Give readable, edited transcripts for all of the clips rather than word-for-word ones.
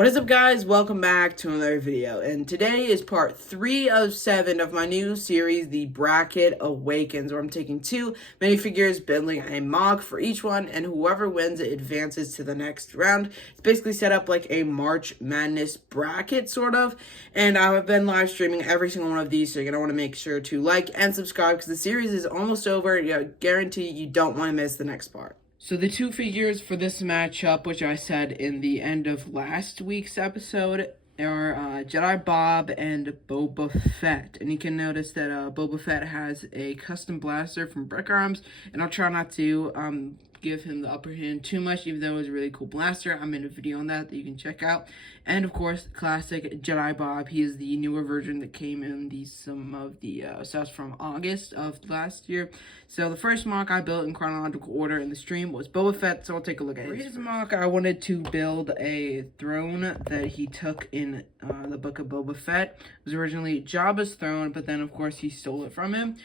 What is up, guys? Welcome back to another video, and today is part 3 of 7 of my new series, The Bracket Awakens, where I'm taking 2 minifigures, building a mock for each one, and whoever wins advances to the next round. It's basically set up like a March Madness bracket, sort of, and I've been live streaming every single one of these, so you're going to want to make sure to like and subscribe, because the series is almost over. I guarantee you don't want to miss the next part. So the 2 figures for this matchup, which I said in the end of last week's episode, are Jedi Bob and Boba Fett. And you can notice that Boba Fett has a custom blaster from Brick Arms, and I'll try not to give him the upper hand too much, even though it was a really cool blaster. I made a video on that you can check out. And of course, classic Jedi Bob. He is the newer version that came in some of the sets from August of last year. So the first mock I built in chronological order in the stream was Boba Fett, so I'll take a look at it. For his mock, I wanted to build a throne that he took in the Book of Boba Fett. It was originally Jabba's throne, but then of course he stole it from him.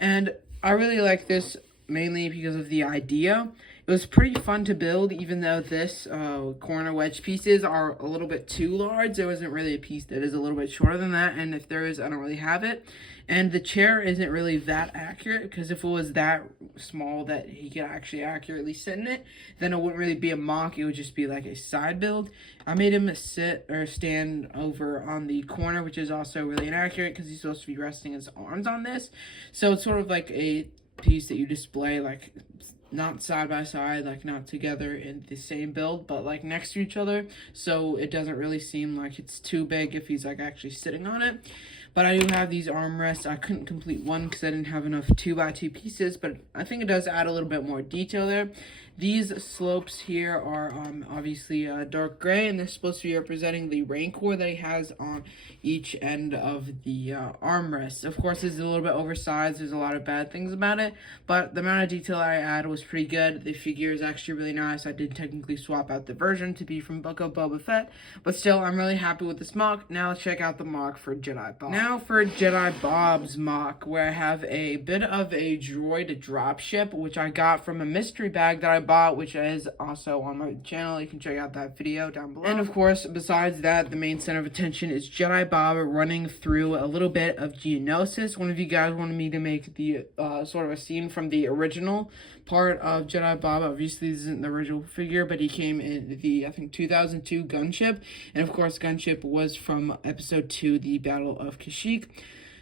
And I really like this mainly because of the idea. It was pretty fun to build, even though this corner wedge pieces are a little bit too large. There wasn't really a piece that is a little bit shorter than that, and if there is, I don't really have it. And the chair isn't really that accurate, because if it was that small that he could actually accurately sit in it, then it wouldn't really be a mock. It would just be like a side build. I made him sit or stand over on the corner, which is also really inaccurate because he's supposed to be resting his arms on this. So it's sort of like a piece that you display like not side by side, like not together in the same build, but like next to each other, so it doesn't really seem like it's too big if he's like actually sitting on it. But I do have these armrests. I couldn't complete one because I didn't have enough 2x2 pieces, but I think it does add a little bit more detail there. These slopes here are obviously dark gray, and they're supposed to be representing the Rancor that he has on each end of the armrest. Of course, it's a little bit oversized. There's a lot of bad things about it, but the amount of detail I added was pretty good. The figure is actually really nice. I did technically swap out the version to be from Book of Boba Fett, but still, I'm really happy with this mock. Now let's check out the mock for Jedi Bob. Now for Jedi Bob's mock, where I have a bit of a droid dropship, which I got from a mystery bag that I bought, which is also on my channel. You can check out that video down below. And of course, besides that, the main center of attention is Jedi Bob running through a little bit of Geonosis. One of you guys wanted me to make the sort of a scene from the original part of Jedi Bob. Obviously, this isn't the original figure, but he came in the, I think, 2002 gunship. And of course, gunship was from episode 2, the Battle of Kashyyyk.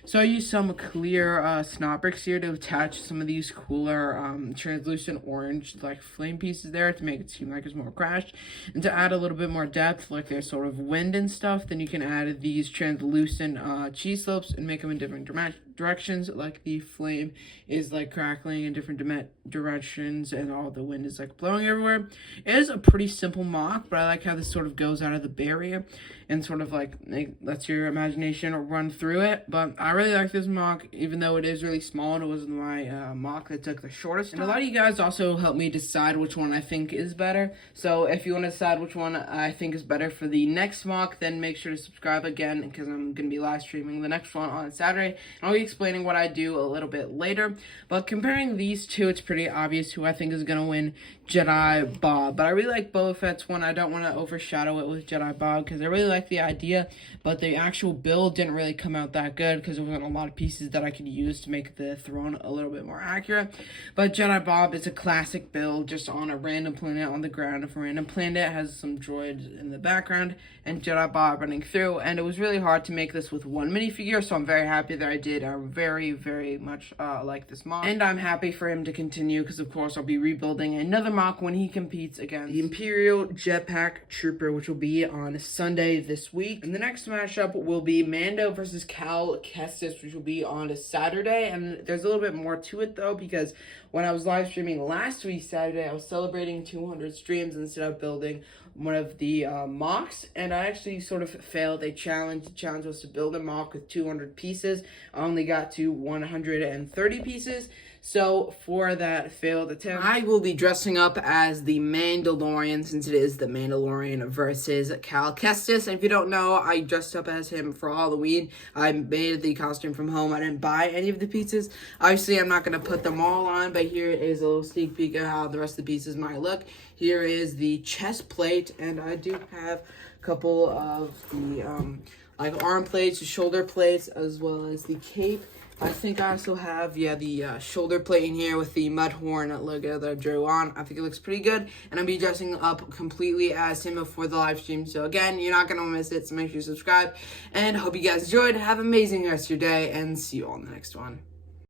So I used some clear snot bricks here to attach some of these cooler translucent orange like flame pieces there to make it seem like it's more crashed. And to add a little bit more depth, like there's sort of wind and stuff, then you can add these translucent cheese slopes and make them in different directions, like the flame is like crackling in different directions and all the wind is like blowing everywhere. It is a pretty simple mock, but I like how this sort of goes out of the barrier and sort of like lets your imagination run through it. But I really like this mock, even though it is really small and it was my mock that took the shortest time. And a lot of you guys also helped me decide which one I think is better. So if you want to decide which one I think is better for the next mock, then make sure to subscribe again, because I'm going to be live streaming the next one on Saturday. And I'll be explaining what I do a little bit later. But comparing these two, it's pretty obvious who I think is going to win, Jedi Bob. But I really like Boba Fett's one. I don't want to overshadow it with Jedi Bob because I really like the idea, but the actual build didn't really come out that good because there wasn't a lot of pieces that I could use to make the throne a little bit more accurate. But Jedi Bob is a classic build just on a random planet on the ground of a random planet. It has some droids in the background and Jedi Bob running through, and it was really hard to make this with one minifigure, so I'm very happy that I did. I very, very much like this mock, and I'm happy for him to continue because of course I'll be rebuilding another mock when he competes against the Imperial Jetpack Trooper, which will be on Sunday this week. And the next matchup will be Mando versus Cal Kestis, which will be on Saturday. And there's a little bit more to it though, because when I was live streaming last week Saturday, I was celebrating 200 streams instead of building one of the mocks, and I actually sort of failed a challenge. The challenge was to build a mock with 200 pieces. I only got to 130 pieces. So for that failed attempt, I will be dressing up as the Mandalorian, since it is the Mandalorian versus Cal Kestis. And if you don't know, I dressed up as him for Halloween. I made the costume from home. I didn't buy any of the pieces. Obviously, I'm not going to put them all on, but here is a little sneak peek of how the rest of the pieces might look. Here is the chest plate, and I do have couple of the like arm plates, the shoulder plates, as well as the cape. I think I also have, the shoulder plate in here with the Mudhorn logo that I drew on. I think it looks pretty good, and I'll be dressing up completely as him before the live stream. So again, you're not going to miss it, so make sure you subscribe, and hope you guys enjoyed. Have an amazing rest of your day, and see you all in the next one.